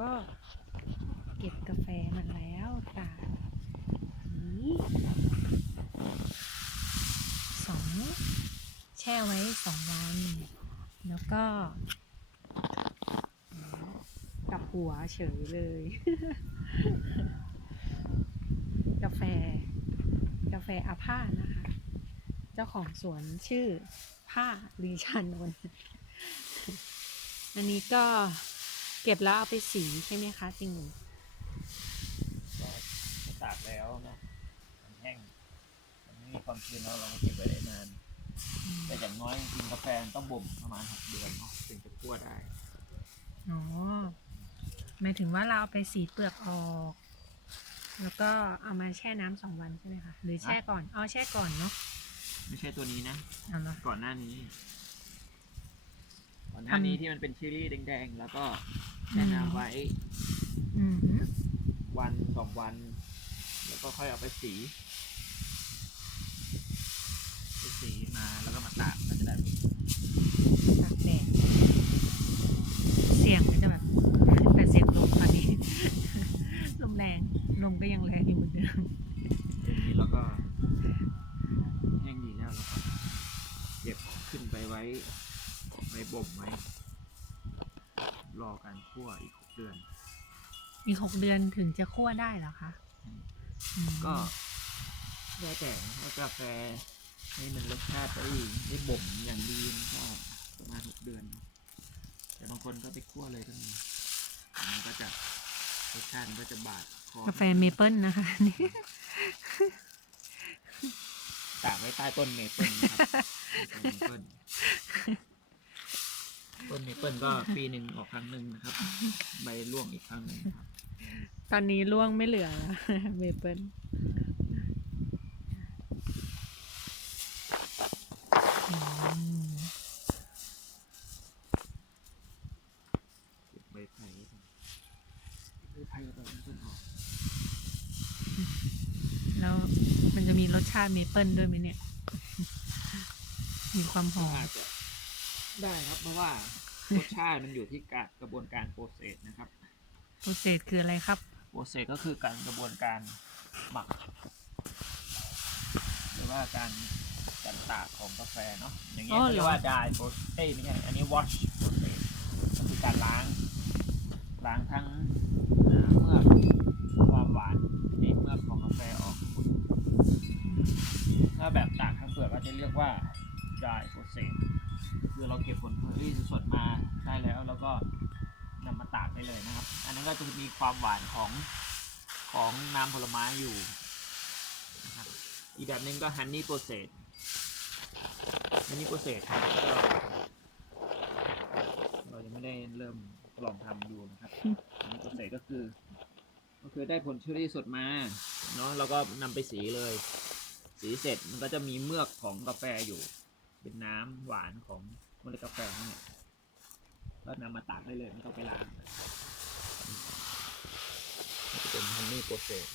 ก็เก็บกาแฟมาแล้วตากนี้สองแช่ไว้สองวัน แล้วก็กับหัวเฉยเลย กาแฟ กาแฟอาผ้านะคะ เจ้าของสวนชื่อผ้าลีชันนนท์อันนี้ก็ เก็บแล้วเอาไปสีใช่ไหมคะจริงหนูก็ตากแล้วเนาะมันแห้ง มันไม่มีความชื้นแล้วเราก็เก็บไว้ได้นาน แต่อย่างน้อยจริงๆกาแฟมันต้องบ่มประมาณหกเดือนเนาะถึงจะคั่วได้ อ๋อหมายถึงว่าเราเอาไปสีเปลือกออก แล้วก็เอามาแช่น้ำสองวันใช่ไหมคะ หรือแช่ก่อนอ๋อแช่ก่อนเนาะไม่ใช่ตัวนี้นะ เอาละก่อนหน้านี้ก่ อนหน้านี้ที่มันเป็นเชอรี่แดงๆ แล้วก็แช่น้ำไว้อืมวันสองวัน แล้วก็ค่อยเอาไปสีไปสีมาแล้วก็มาตากก็จะได้เป็นตากแดดเสียงมันจะแบบเป็นเสียงลมตอนนี้ ลมแรงลมก็ยังแรงอยู่เหมือนเดิมอย่างนี้แล้วก็แห้งดีแล้วแล้วก็เก็บขึ้นไปไว้ ไว้บ่มไว้ รอการคั่วอีกหกเดือน อีกหกเดือนถึงจะคั่วได้เหรอคะอืมก็แล้วแต่ว่ากาแฟให้มันรสชาติได้ได้บ่มอย่างดีมันก็ประมาณหกเดือนแต่บางคนก็ไปคั่วเลยก็มีมันก็จะรสชาติมันก็จะบาดคอกาแฟเมเปิลนะคะนี่ตากไว้ใต้ต้นเมเปิลนะครับต้นเมเปิล ต้นเมเปิลก็ปีหนึ่งออกครั้งหนึ่งนะครับ ใบร่วงอีกครั้งหนึ่งครับ ตอนนี้ร่วงไม่เหลือแล้วเมเปิลอืมเก็บใบไผ่ใบไผ่ก็ต้องต้นออกแล้วมันจะมีรสชาติเมเปิลด้วยไหมเนี่ย มีความหก็อมอาจจะ ได้ครับ เพราะว่ารสชาติมันอยู่ที่การกระบวนการโปรเซสนะครับโปรเซสคืออะไรครับ โปรเซสก็คือการกระบวนการหมัก หรือว่าการการตากของกาแฟเนาะอย่างเงี้ยอ๋อเขาเหรอ เรียกว่า dry process เอ้ยไม่ใช่อันนี้ wash process ก็คือการล้าง ล้างทั้งอ่าเมือกความหวานในเมือกของกาแฟออก ถ้าแบบตากทั้งเปลือกก็จะเรียกว่า dry process คือเราเก็บผลผลิตสดมาได้แล้ว แล้วก็นำมาตากได้เลยนะครับ อันนั้นก็จะมีความหวานของของน้ำผลไม้อยู่นะครับอีกแบบหนึงก็ honey process honey process ครับก็เรายังไม่ได้เริ่มลองทำดูนะครับ honey process ก็คือ ก็คือได้ผลเชอรี่สดมาเนาะเราก็นำไปสีเลย สีเสร็จมันก็จะมีเมือกของกาแฟอยู่ เป็นน้ำหวานของเมล็ดกาแฟนี่แหละก็นำมาตากได้เลยไม่ต้องไปล้างจะเป็นฮันนี่โปรเซส